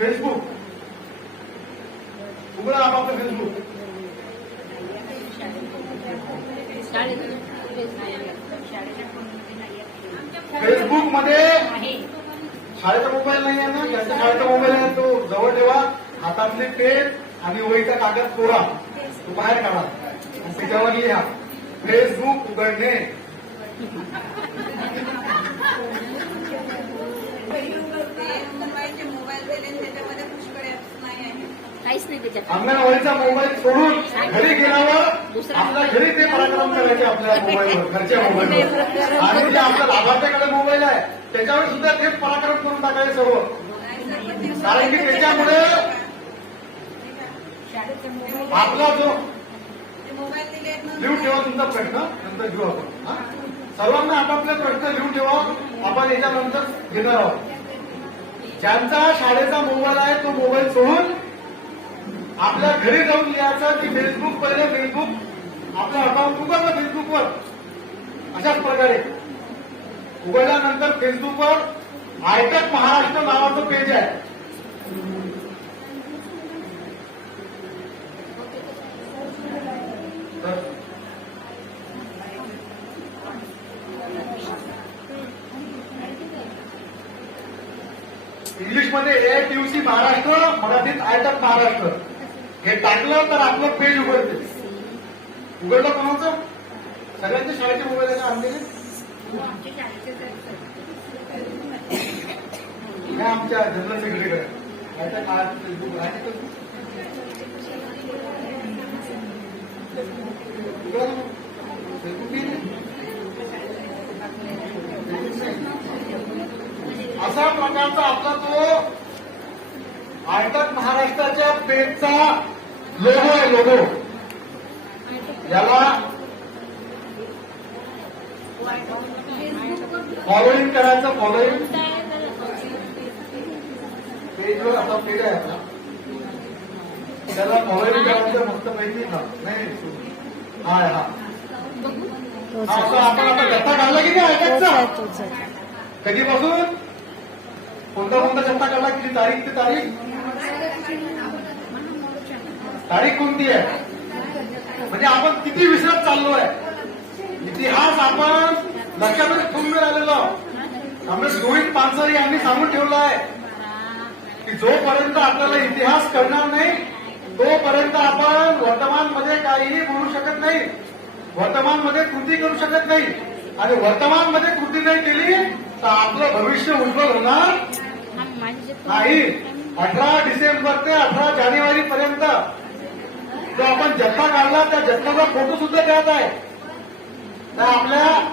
Facebook उघडा आपापलं Facebook. Facebook मध्ये शाळेचा मोबाईल नाही आहे ना, ज्यांचा शाळेचा मोबाईल आहे तो जवळ ठेवा, हातातले पेन आणि वहीचा कागद कोरा तो बाहेर काढा आणि त्याच्यावर लिहा फेसबुक उघडणे. काहीच नाही त्याच्यात. अंगणवाडीचा मोबाईल सोडून घरी गेल्यावर आपल्या घरी ते पराक्रम करायचे आपल्या मोबाईलवर, घरच्या मोबाईलवर. आणि जे आपल्या लाभार्थ्याकडे मोबाईल आहे त्याच्यावर सुद्धा तेच पराक्रम करून टाकायचे सर्व. कारण की त्याच्यामुळे आपला जो लिहून ठेवा तुमचा प्रश्न, नंतर घेऊ आपण. सर्वांना आपापले प्रश्न लिहून ठेवा, आपण याच्यानंतर घेणार आहोत. ज्यांचा शाळेचा मोबाईल आहे तो मोबाईल सोडून आपल्या घरी जाऊन लिहायचं की फेसबुक, पहिले फेसबुक आपलं अकाउंट उघडलं फेसबुकवर. अशाच प्रकारे उघडल्यानंतर फेसबुकवर आयटक महाराष्ट्र नावाचं पेज आहे. इंग्लिशमध्ये AITUC महाराष्ट्र, मराठीत आयटक महाराष्ट्र हे टाकलं तर आपलं पेज उघडते. उघडलं कोणाचं? सगळ्यांच्या शाळेचे मोबाईल आहे आणलेले आमच्या जनरल सेक्रेटरीकडे आयटक फेसबुक आहे. असा प्रकारचा आपला तो आयटक महाराष्ट्राच्या पेजचा लोगो आहे. लोगो याला फॉलोईंग करायचं. फॉलोईंग पेजवर आता पेज आहे आपला, त्याला फॉलोईंग करायचं मस्त पैकी नाही. हा असं आपण आता जत्ता काढला की नाही आयटकचा? कधीपासून कोणता कोणता जत्ता काढला, किती तारीख ते तारीख? तारीख कोणती आहे? म्हणजे आपण किती विसरत चाललो आहे. इतिहास आपण लक्षामध्ये ठेवून राहिलेलो. आम्ही रोहित पानसरे यांनी सांगून ठेवलं आहे की जोपर्यंत आपल्याला इतिहास कळणार नाही तोपर्यंत आपण वर्तमानमध्ये काहीही बोलू शकत नाही, वर्तमानमध्ये कृती करू शकत नाही. आणि वर्तमानमध्ये कृती नाही केली तर आपलं भविष्य उज्ज्वल होणार नाही. 18 डिसेंबर ते 18 जानेवारी पर्यंत जो आपण जत्था काढला त्या जत्थ्याचा फोटो सुद्धा त्यात आहे. तर आपल्या